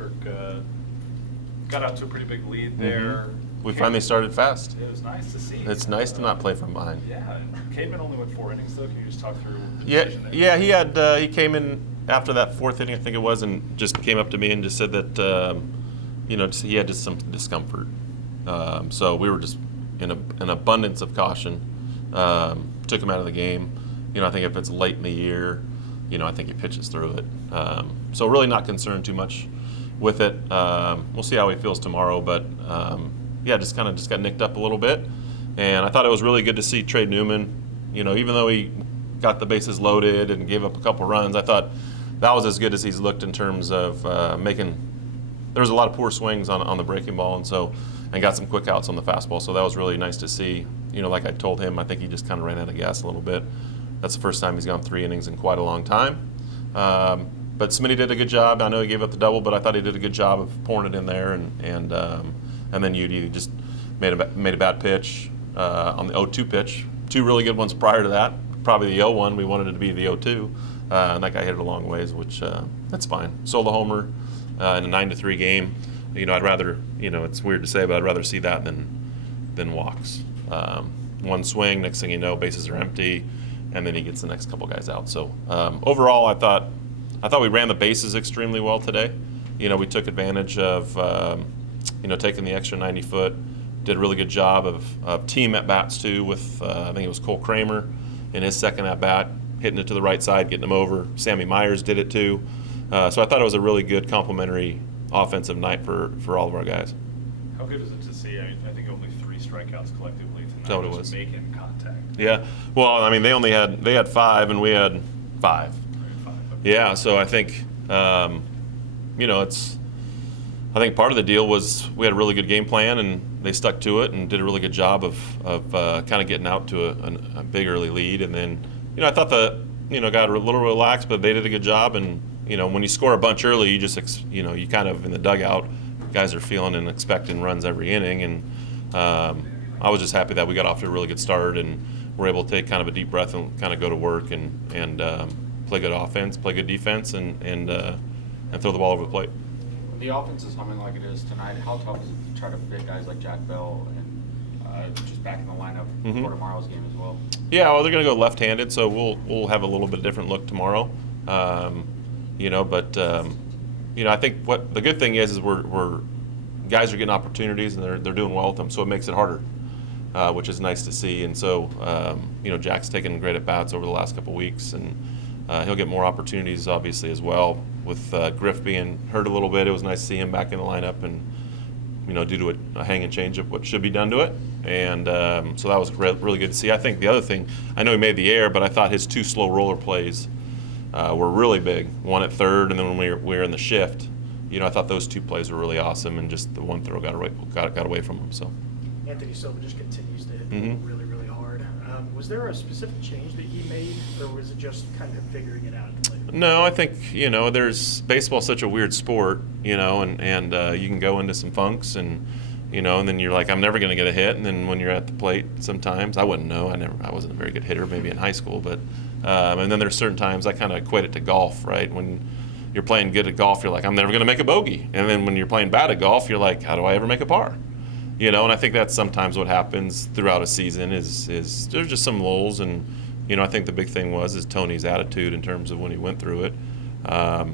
Kirk got out to a pretty big lead there. We finally started fast. It was nice to see. It's nice to not play from behind. Yeah, and Cademan only went 4 innings, though. Can you just talk through the decision there? Yeah. He came in after that 4th inning, I think it was, and just came up to me and just said that he had just some discomfort. So we were just in an abundance of caution. Took him out of the game. I think if it's late in the year, I think he pitches through it. So really not concerned too much with it. We'll see how he feels tomorrow, but just got nicked up a little bit. And I thought it was really good to see Trey Newman. Even though he got the bases loaded and gave up a couple runs, I thought that was as good as he's looked in terms of making. There was a lot of poor swings on the breaking ball, and got some quick outs on the fastball. So that was really nice to see. Like I told him, I think he just kind of ran out of gas a little bit. That's the first time he's gone 3 innings in quite a long time. But Smitty did a good job. I know he gave up the double, but I thought he did a good job of pouring it in there. And then Udy just made a bad pitch on the 0-2 pitch. 2 really good ones prior to that. Probably the 0-1. We wanted it to be the 0-2. And that guy hit it a long ways, which that's fine. Solo homer in a 9-3 game. I'd rather, it's weird to say, but I'd rather see that than walks. 1 swing, next thing you know, bases are empty, and then he gets the next couple guys out. So overall, I thought we ran the bases extremely well today. We took advantage of taking the extra 90 foot. Did a really good job of team at bats too. With I think it was Cole Cramer in his second at bat, hitting it to the right side, getting him over. Sammy Myers did it too. So I thought it was a really good complimentary offensive night for all of our guys. How good is it to see? I think only 3 strikeouts collectively tonight. That's what it was. Making contact. Yeah. Well, they had 5 and we had 5. Yeah. So I think I think part of the deal was we had a really good game plan and they stuck to it and did a really good job of kind of getting out to a big early lead. And then I thought got a little relaxed, but they did a good job. And when you score a bunch early, you just you kind of in the dugout, guys are feeling and expecting runs every inning. And I was just happy that we got off to a really good start and were able to take kind of a deep breath and kind of go to work and play good offense, play good defense, and throw the ball over the plate. The offense is humming like it is tonight. How tough is it to try to fit guys like Jack Bell and just back in the lineup for tomorrow's game as well? Yeah, well, they're going to go left-handed, so we'll have a little bit different look tomorrow. I think what the good thing is we're guys are getting opportunities and they're doing well with them, so it makes it harder, which is nice to see. And so Jack's taken great at bats over the last couple weeks, and he'll get more opportunities obviously as well. With Griff being hurt a little bit, it was nice to see him back in the lineup and due to a hang and change of what should be done to it. And so that was really good to see. I think the other thing, I know he made the error, but I thought his 2 slow roller plays were really big. One at third, and then when we were in the shift, I thought those 2 plays were really awesome, and just the one throw got away from him. So Anthony Silva just continues to hit really, really hard. Was there a specific change that he made, or was it just kind of figuring it out? No, I think there's baseball's such a weird sport, and you can go into some funks and and then you're like, I'm never going to get a hit, and then when you're at the plate, sometimes I wouldn't know. I wasn't a very good hitter, maybe in high school, but and then there's certain times I kind of equate it to golf, right? When you're playing good at golf, you're like, I'm never going to make a bogey, and then when you're playing bad at golf, you're like, how do I ever make a par? And I think that's sometimes what happens throughout a season is there's just some lulls, and I think the big thing is Tony's attitude in terms of when he went through it.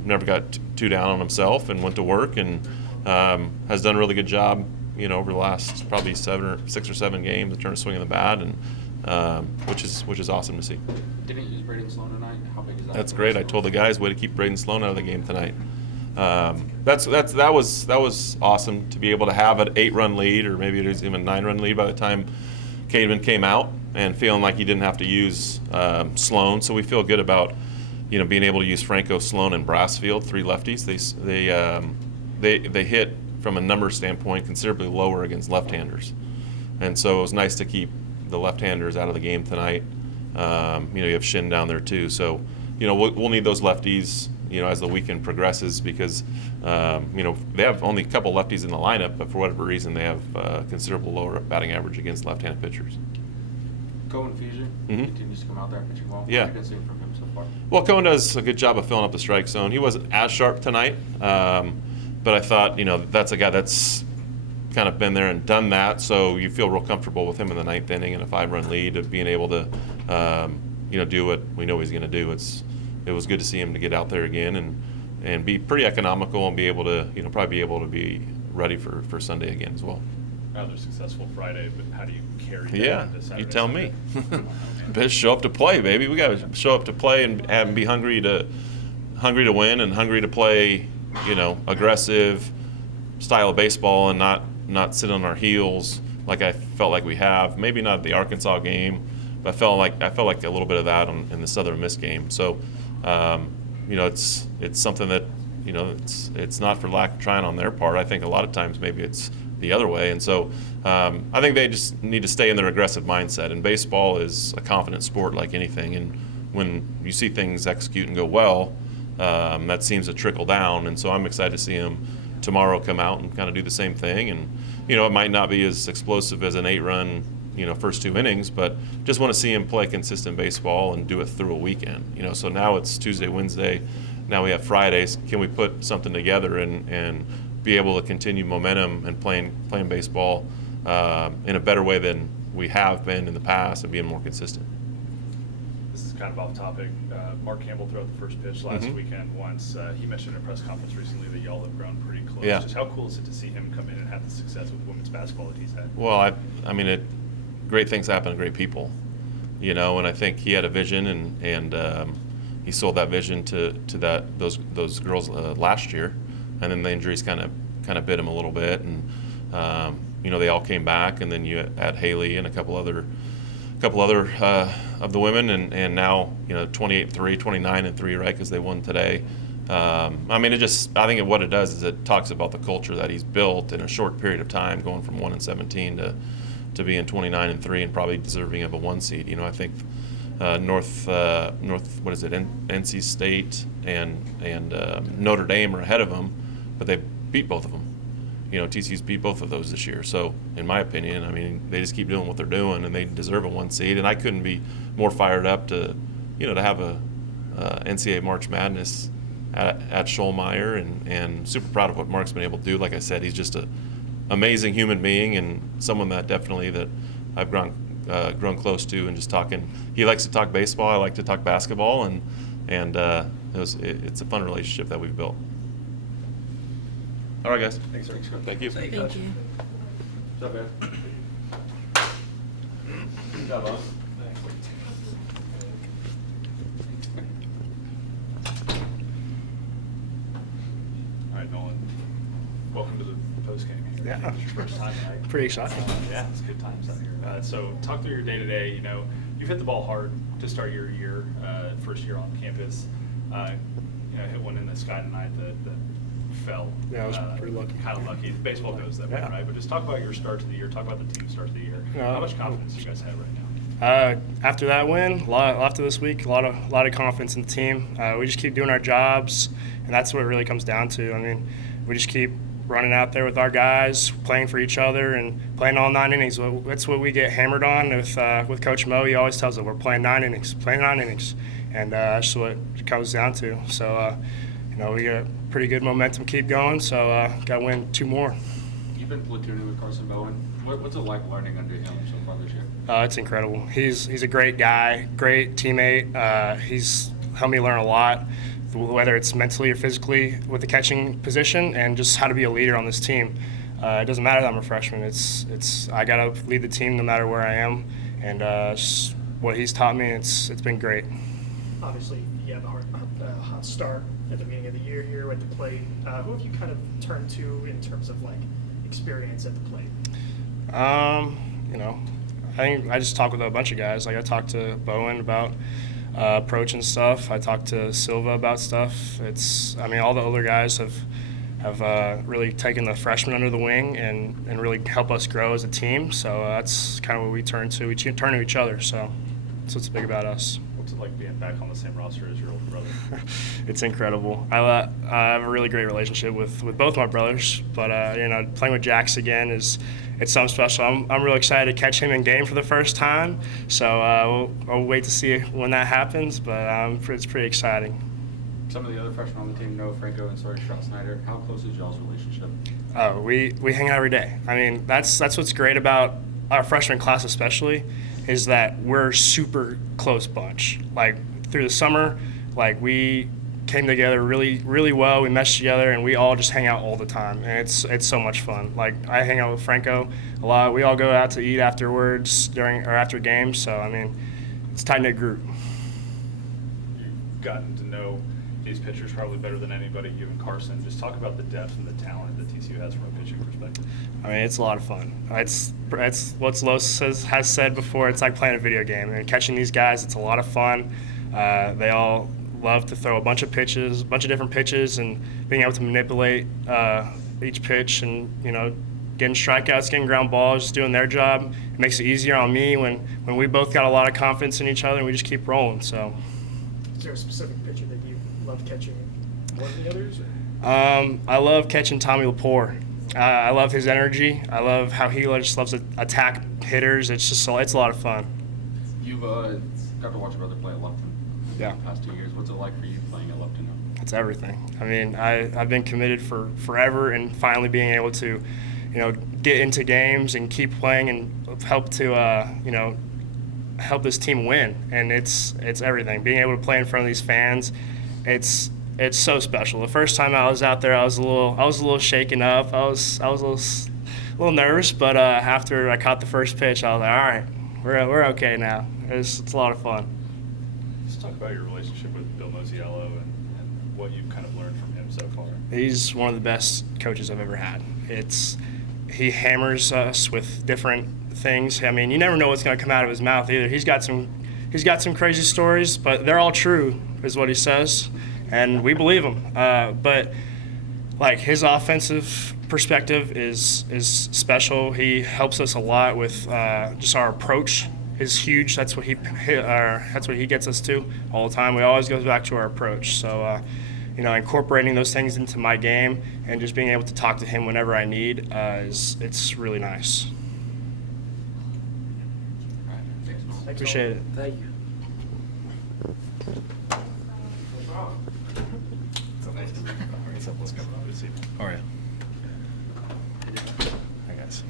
Never got too down on himself and went to work, and has done a really good job, over the last probably 6 or 7 games in terms of swinging the bat, and which is awesome to see. Didn't use Braden Sloan tonight. How big is that? That's great. I told the guys, way to keep Braden Sloan out of the game tonight. That was awesome to be able to have an 8-run lead, or maybe it was even a 9-run lead by the time Cademan came out, and feeling like he didn't have to use Sloan. So we feel good about being able to use Franco, Sloan, and Brassfield, 3 lefties. They hit from a number standpoint considerably lower against left-handers, and so it was nice to keep the left-handers out of the game tonight. You have Shin down there too, so we'll need those lefties as the weekend progresses, because they have only a couple lefties in the lineup, but for whatever reason they have considerable lower batting average against left-handed pitchers. Cohen Feaser continues to come out there pitching well. Yeah. What have you been seeing from him so far? Well, Cohen does a good job of filling up the strike zone. He wasn't as sharp tonight, but I thought, that's a guy that's kind of been there and done that, so you feel real comfortable with him in the 9th inning in a 5-run lead of being able to, do what we know he's going to do. It was good to see him to get out there again and be pretty economical and be able to, probably be able to be ready for Sunday again as well. Rather successful Friday, but how do you carry that Yeah, into Saturday? you tell me. Sunday? Better show up to play, baby. We got to show up to play and be hungry to win and hungry to play, aggressive style of baseball and not sit on our heels like I felt like we have. Maybe not the Arkansas game, but I felt like a little bit of that in the Southern Miss game. So, it's something that it's not for lack of trying on their part. I think a lot of times maybe it's the other way, and so I think they just need to stay in their aggressive mindset. And baseball is a confident sport like anything, and when you see things execute and go well, that seems to trickle down. And so I'm excited to see him tomorrow come out and kind of do the same thing. And it might not be as explosive as an 8-run first 2 innings, but just want to see him play consistent baseball and do it through a weekend. So now it's Tuesday, Wednesday, now we have Fridays. Can we put something together and be able to continue momentum and playing baseball in a better way than we have been in the past and being more consistent? This is kind of off topic. Mark Campbell threw out the first pitch last weekend once. He mentioned in a press conference recently that y'all have grown pretty close. Yeah. Just how cool is it to see him come in and have the success with women's basketball that he's had? Well, great things happen to great people, and I think he had a vision and he sold that vision to those girls last year, and then the injuries kind of bit him a little bit, and they all came back, and then you add Haley and a couple other of the women, and now 28-3, 29-3, right? Because they won today. I think what it does is it talks about the culture that he's built in a short period of time, going from 1-17 to being 29-3 and probably deserving of a 1 seed. I think North what is it? NC State and Notre Dame are ahead of them, but they beat both of them. TCU's beat both of those this year. So, in my opinion, they just keep doing what they're doing, and they deserve a 1 seed. And I couldn't be more fired up to have a NCAA March Madness at Schollmeyer, and super proud of what Mark's been able to do. Like I said, he's just an amazing human being and someone that I've grown close to, and just talking. He likes to talk baseball. I like to talk basketball, and it's a fun relationship that we've built. All right, guys. Thanks, sir. Thank you. Thank you. What's up, man? Good job, Bob. All right, Nolan. Welcome to the postgame. Yeah. It's your first time tonight. Pretty exciting. Yeah, it's good times out here. So talk through your day-to-day. You've hit the ball hard to start your year, first year on campus. Hit one in the sky tonight that fell. Yeah, I was pretty lucky. Kind of lucky. Baseball goes that way, Yeah. right? But just talk about your start to the year. Talk about the team start to the year. How much confidence do you guys have right now? After that win, after this week, a lot of confidence in the team. We just keep doing our jobs, and that's what it really comes down to. We just keep running out there with our guys, playing for each other, and playing all 9 innings. That's what we get hammered on with Coach Mo. He always tells us we're playing 9 innings, and that's what it comes down to. So, we got pretty good momentum, keep going. So, got to win 2 more. You've been platooning with Carson Bowen. What's it like learning under him so far this year? It's incredible. He's a great guy, great teammate. He's helped me learn a lot, whether it's mentally or physically with the catching position, and just how to be a leader on this team. It doesn't matter that I'm a freshman. It's I got to lead the team no matter where I am, and what he's taught me, it's been great. Obviously, you have a hot start at the beginning of the year here at the plate. Who have you kind of turned to in terms of experience at the plate? I think I just talk with a bunch of guys. I talked to Bowen about approach and stuff. I talked to Silva about stuff. All the older guys have really taken the freshmen under the wing and really help us grow as a team. So that's kind of what we turn to. We turn to each other. So that's what's big about us. What's it like being back on the same roster as your older brother? It's incredible. I have a really great relationship with both my brothers, but playing with Jax again it's something special. I'm really excited to catch him in game for the first time. So I'll wait to see when that happens, but it's pretty exciting. some of the other freshmen on the team, Noah Franco and Sawyer Snyder. How close is y'all's relationship? Oh, we hang out every day. I mean, that's what's great about our freshman class especially, is that we're a super close bunch. Like, through the summer, like, we came together really, really well. We meshed together, and we all just hang out all the time, and it's so much fun. Like, I hang out with Franco a lot. We all go out to eat afterwards after games. So I mean, it's a tight-knit group. You've gotten to know these pitchers probably better than anybody, you and Carson. Just talk about the depth and the talent that TCU has from a pitching perspective. I mean, it's a lot of fun. It's what Los has said before. It's like playing a video game, and catching these guys, it's a lot of fun. They all love to throw a bunch of different pitches, and being able to manipulate each pitch, and getting strikeouts, getting ground balls, just doing their job. It makes it easier on me when we both got a lot of confidence in each other, and we just keep rolling. So, is there a specific pitcher that you love catching more than the others? I love catching Tommy Lepore. I love his energy. I love how he just loves to attack hitters. It's a lot of fun. You've got to watch your brother play at Lupton Yeah. the past 2 years. What's it like for you playing at Lupton now? It's everything. I mean, I've been committed for forever, and finally being able to, get into games and keep playing and help to, help this team win. And it's everything. Being able to play in front of these fans, it's so special. The first time I was out there, I was a little shaken up. I was a little nervous, but after I caught the first pitch, I was like, all right, we're okay now. It's a lot of fun. Let's talk about your relationship with Bill Mosiello and what you've kind of learned from him so far. He's one of the best coaches I've ever had. He hammers us with different things. I mean, you never know what's going to come out of his mouth either. He's got some crazy stories, but they're all true, is what he says, and we believe him. But like, his offensive perspective is special. He helps us a lot with just our approach is huge. That's what he gets us to all the time. We always goes back to our approach. So, incorporating those things into my game and just being able to talk to him whenever I need it's really nice. All right, thanks, Nolan. Appreciate it. Thank you. Let's go. Let's see. How are you? Hi, guys.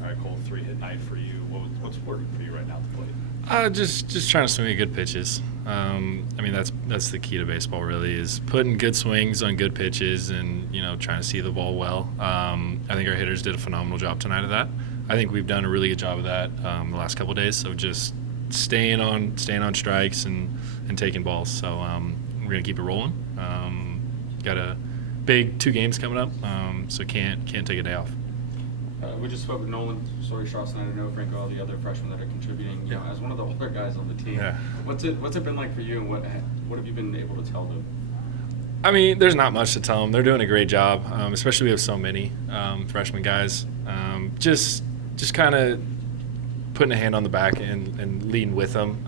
All right, Cole, 3-hit night for you. What's working for you right now at the plate? Just trying to swing at good pitches. I mean, that's the key to baseball, really, is putting good swings on good pitches and, trying to see the ball well. I think our hitters did a phenomenal job tonight of that. I think we've done a really good job of that the last couple of days, so just staying on strikes and taking balls. So we're going to keep it rolling. Got a big 2 games coming up, so can't take a day off. We just spoke with Nolan, Sawyer Snyder, Noah Franco, all the other freshmen that are contributing. As one of the older guys on the team, Yeah. what's it been like for you, and what have you been able to tell them? I mean, there's not much to tell them. They're doing a great job, especially we have so many freshman guys. Just kind of putting a hand on the back and leading with them,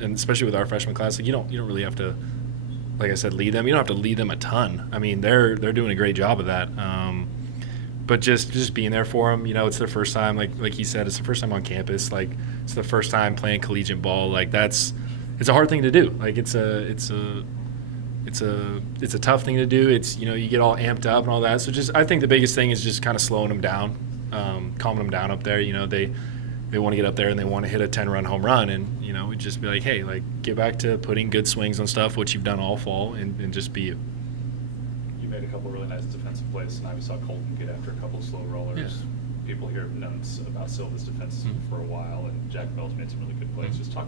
and especially with our freshman class, like you don't really have to, like I said, lead them. You don't have to lead them a ton. I mean, they're doing a great job of that. But just being there for them, it's their first time. Like he said, it's the first time on campus. Like, it's the first time playing collegiate ball. Like, it's a hard thing to do. Like, it's a tough thing to do. It's you get all amped up and all that. So I think the biggest thing is just kind of slowing them down, calming them down up there. They want to get up there and they want to hit a 10-run home run, and we'd just be like, hey, like, get back to putting good swings on stuff, which you've done all fall, and just be you. You made a couple really nice defensive plays tonight. We saw Colton get after a couple of slow rollers. Yeah. People here have known about Silva's defense for a while, and Jack Bell's made some really good plays. Just talk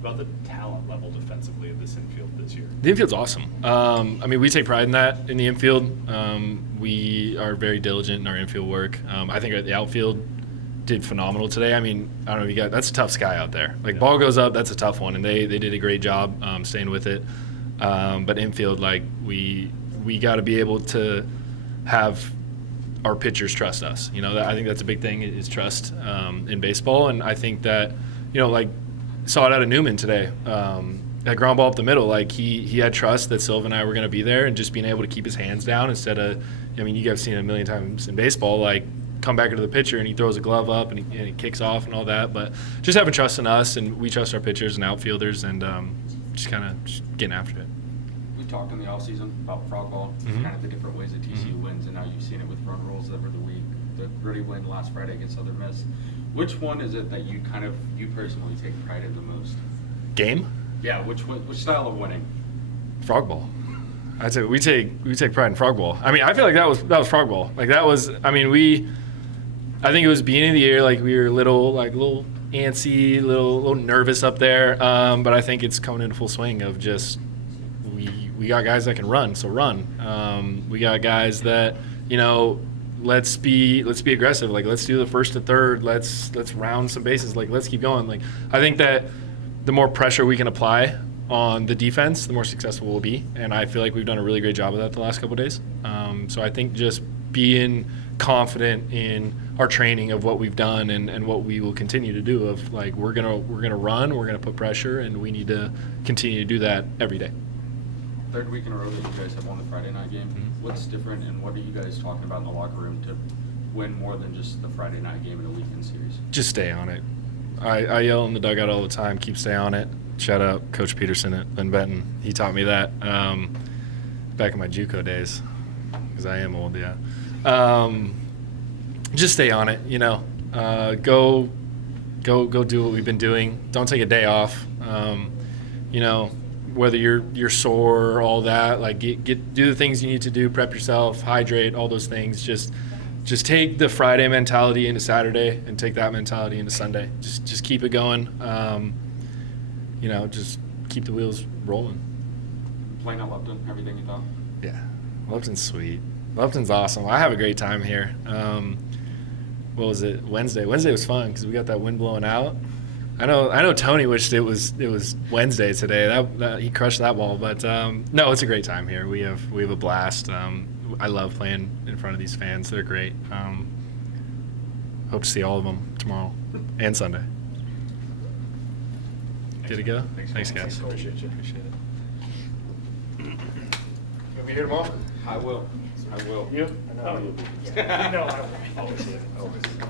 about the talent level defensively of this infield this year. The infield's awesome. I mean, we take pride in that in the infield. We are very diligent in our infield work. I think the outfield did phenomenal today. I mean, I don't know if that's a tough sky out there. Like, ball goes up, that's a tough one, and they did a great job staying with it. But infield, like, we got to be able to have our pitchers trust us. I think that's a big thing, is trust in baseball. And I think that, like, saw it out of Newman today. That ground ball up the middle, like, he had trust that Silva and I were going to be there, and just being able to keep his hands down instead of, I mean, you guys have seen it a million times in baseball, like, come back into the pitcher and he throws a glove up and he kicks off and all that. But just having trust in us, and we trust our pitchers and outfielders, and just kind of getting after it. We talked in the offseason about frog ball, kind of the different ways that TCU wins, and now you've seen it with run rules over the week. The gritty win last Friday against Southern Miss. Which one is it that you personally take pride in the most? Game? Yeah, which style of winning? Frog ball. I'd say we take pride in frog ball. I mean, I feel like that was frog ball. Like that was. I mean, I think it was beginning of the year. Like we were a little antsy, little nervous up there. But I think it's coming into full swing of just we got guys that can run, so run. We got guys that let's be aggressive. Like let's do the first to third. Let's round some bases. Like let's keep going. Like I think that the more pressure we can apply on the defense, the more successful we'll be. And I feel like we've done a really great job of that the last couple of days. So I think just being confident in our training of what we've done and what we will continue to do of like we're gonna run, we're gonna put pressure, and we need to continue to do that every day. Third week in a row that you guys have won the Friday night game. What's different, and what are you guys talking about in the locker room to win more than just the Friday night game in a weekend series? Just stay on it. I yell in the dugout all the time, keep stay on it. Shout out Coach Peterson at Ben Benton. He taught me that back in my JUCO days, because I am old, yeah. Just stay on it, Go do what we've been doing. Don't take a day off. Whether you're sore or all that, like do the things you need to do, prep yourself, hydrate, all those things. Just take the Friday mentality into Saturday and take that mentality into Sunday. Just keep it going. Just keep the wheels rolling. Playing at Lupton, everything you thought? Yeah, Lupton's sweet. Lupton's awesome. I have a great time here. What was it? Wednesday. Wednesday was fun because we got that wind blowing out. I know Tony wished it was Wednesday today. That he crushed that ball, but no, it's a great time here. We have a blast. I love playing in front of these fans. They're great. Hope to see all of them tomorrow and Sunday. Good to go? Thanks guys. Appreciate it. You'll be here tomorrow? I will. You? I know. I will. Always.